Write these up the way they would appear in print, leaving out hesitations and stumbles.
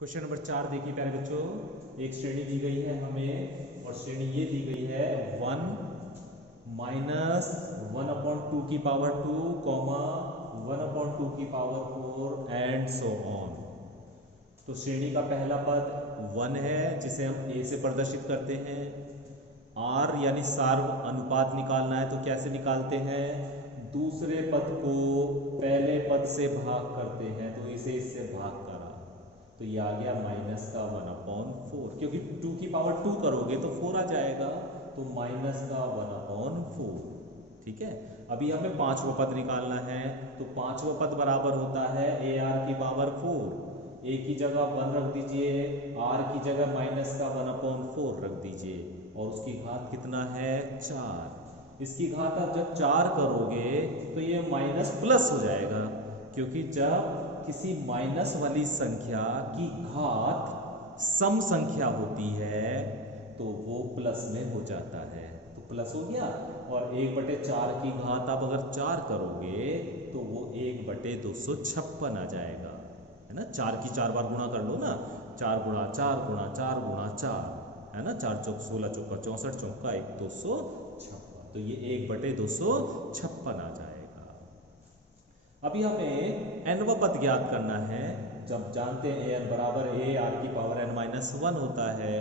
Question number 4 देखिए प्यारे बच्चों। एक श्रेणी दी गई है हमें और श्रेणी ये दी गई है 1 माइनस 1/2 की पावर 2 कॉमा 1/2 की पावर 4 एंड सो ऑन। तो श्रेणी का पहला पद 1 है जिसे हम a से प्रदर्शित करते हैं। r यानी सार्व अनुपात निकालना है तो कैसे निकालते हैं, दूसरे पद को पहले पद से भाग करते हैं तो इसे इससे भाग करा तो ये आ गया माइनस का 1/4, क्योंकि 2 की पावर 2 करोगे तो 4 आ जाएगा तो माइनस का 1/4। ठीक है, अभी हमें पांचवा पद निकालना है तो पांचवा पद बराबर होता है ar की पावर 4। a की जगह 1 रख दीजिए, r की जगह माइनस का 1/4 रख दीजिए और उसकी घात कितना है 4। इसकी घात आप जब 4 करोगे तो ये माइनस प्लस हो जाएगा, क्योंकि जब किसी माइनस वाली संख्या की घात सम संख्या होती है तो वो प्लस में हो जाता है, तो प्लस हो गया। और 1/4 की घात आप अगर 4 करोगे तो वो 1/256 आ जाएगा, है ना। 4 की 4 बार गुणा कर लो ना, 4 गुणा 4 गुणा 4 गुणा 4, है ना। 4 चौक 16 चौका 64 चौका 1 256, तो ये 1/256 आ जाएगा। अभी हमें nवा पद ज्ञात करना है। जब जानते हैं n बराबर a r की पावर n-1 होता है,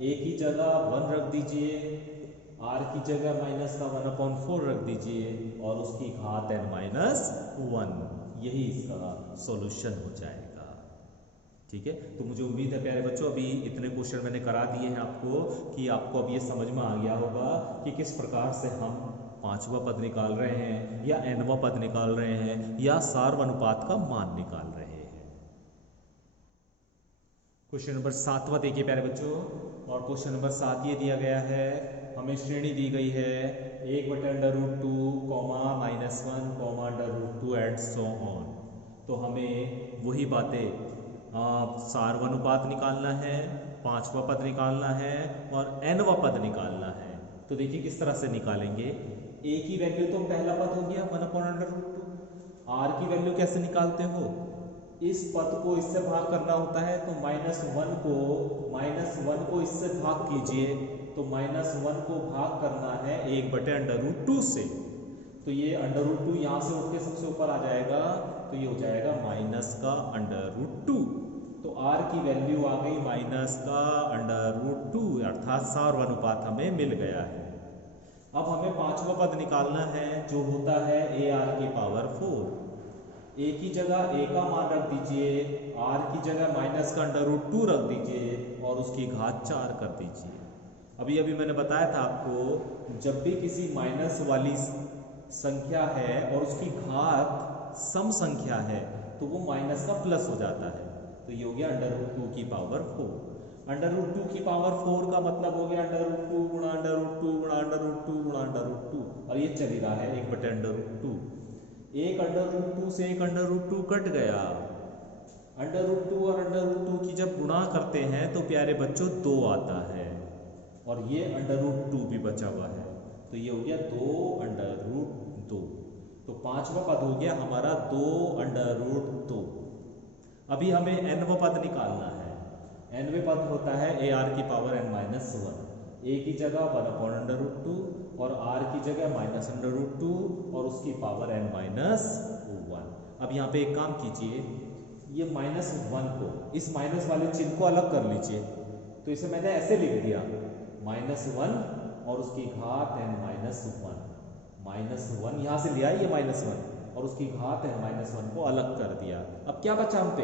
a की जगह 1 रख दीजिए, r की जगह माइनस का 1/4 रख दीजिए और उसकी घात n-1, यही इसका सॉल्यूशन हो जाएगा। ठीक है, तो मुझे उम्मीद है प्यारे बच्चों अभी इतने क्वेश्चन मैंने करा दिए हैं आपको कि आपको अब ये समझ में आ गया होगा कि किस प्रकार से हम पांचवा पद निकाल रहे हैं या nवा पद निकाल रहे हैं या सार्व अनुपात का मान निकाल रहे हैं। क्वेश्चन नंबर 7वां देखिए प्यारे बच्चों, और क्वेश्चन नंबर 7 ये दिया गया है, हमें श्रेणी दी गई है 1/√2 -1 √2 एंड सो ऑन। तो हमें वही बातें सार्व अनुपात निकालना है, पांचवा पद निकालना है और nवा पद निकालना है। तो देखिए किस तरह से निकालेंगे। a की वैल्यू तो पहला पद हो गया 1/√2। r की वैल्यू कैसे निकालते हो, इस पद को इससे भाग करना होता है तो -1 को इससे भाग कीजिए, तो -1 को भाग करना है 1/√2 से, तो ये √2 यहाँ से उठ के सबसे ऊपर आ जाएगा तो ये हो जाएगा माइनस का √2। तो r की वैल्यू आ गई माइनस का √2, अर्थात सार्व अनुपात हमें मिल गया है। अब हमें पांचवा पद निकालना है जो होता है ar की पावर 4। a की जगह a का मान रख दीजिए, r की जगह माइनस का √2 रख दीजिए और उसकी घात 4 कर दीजिए। अभी अभी मैंने बताया था आपको, जब भी किसी माइनस वाली संख्या है और उसकी घात सम संख्या है तो वो माइनस का प्लस हो जाता है, तो ये हो गया √2 की पावर 4। √2 की पावर 4 का मतलब हो गया √2 गुणा √2 गुणा √2 गुणा √2, और ये चल ही रहा है 1/√2। एक √2 से एक √2 कट गया, √2 और √2 की जब गुणा करते हैं तो प्यारे बच्चों 2 आता है और ये √2 भी बचा हुआ है, तो ये हो गया 2/2। तो पांचवा पद हो गया हमारा 2/2। अभी हमें nवा पद निकालना है। nवे पद होता है ar की पावर n-1। a की जगह 1/√2 और r की जगह -√2 और उसकी पावर n-1। अब यहाँ पे एक काम कीजिए, ये -1 को, इस माइनस वाले चिन्ह को अलग कर लीजिए, तो इसे मैंने ऐसे लिख दिया -1 और उसकी घात n-1। -1 यहाँ से लिया ये -1 और उसकी घात n-1 को अलग कर दिया। अब क्या बचा हम पे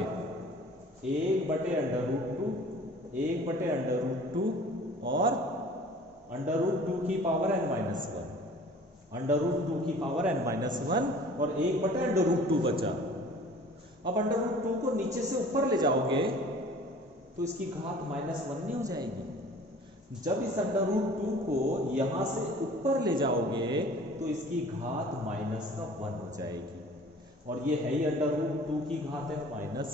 1/√2 और √2 की पावर n-1, √2 की पावर n-1 और 1/√2 बचा। अब √2 को नीचे से ऊपर ले जाओगे तो इसकी घात -1 नहीं हो जाएगी। जब इस √2 को यहां से ऊपर ले जाओगे तो इसकी घात -1 हो जाएगी, और ये है ही √2 की घात है -1।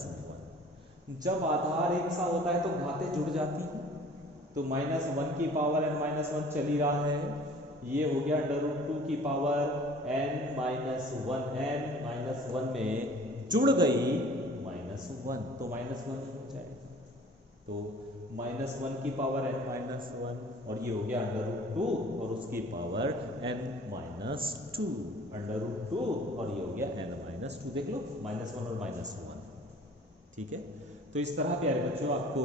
जब आधार एक सा होता है तो घातें जुड़ जाती हैं, तो -1 की पावर n-1 चल ही रहा है, ये हो गया √2 की पावर n-1 में जुड़ गई -1, तो -1 हो जाएगा। तो -1 की पावर n-1 और ये हो गया √2 और उसकी पावर n-2 √2 और ये हो गया n-2। देख लो -1 और -1, ठीक है। तो इस तरह प्यारे बच्चों आपको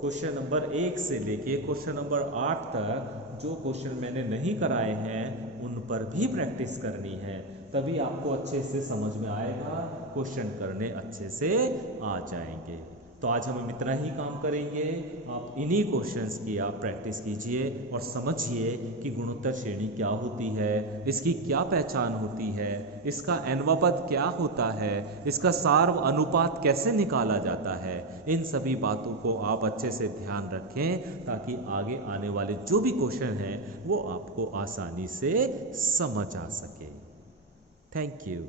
क्वेश्चन नंबर 1 से लेके क्वेश्चन नंबर 8 तक जो क्वेश्चन मैंने नहीं कराए हैं उन पर भी प्रैक्टिस करनी है, तभी आपको अच्छे से समझ में आएगा, क्वेश्चन करने अच्छे से आ जाएंगे। तो आज हम इतना ही काम करेंगे। आप इन्हीं क्वेश्चंस की आप प्रैक्टिस कीजिए और समझिए कि गुणोत्तर श्रेणी क्या होती है, इसकी क्या पहचान होती है, इसका n वां पद क्या होता है, इसका सार व अनुपात कैसे निकाला जाता है। इन सभी बातों को आप अच्छे से ध्यान रखें ताकि आगे आने वाले जो भी क्वेश्चन हैं वो आपको आसानी से समझ आ सके। Thank you.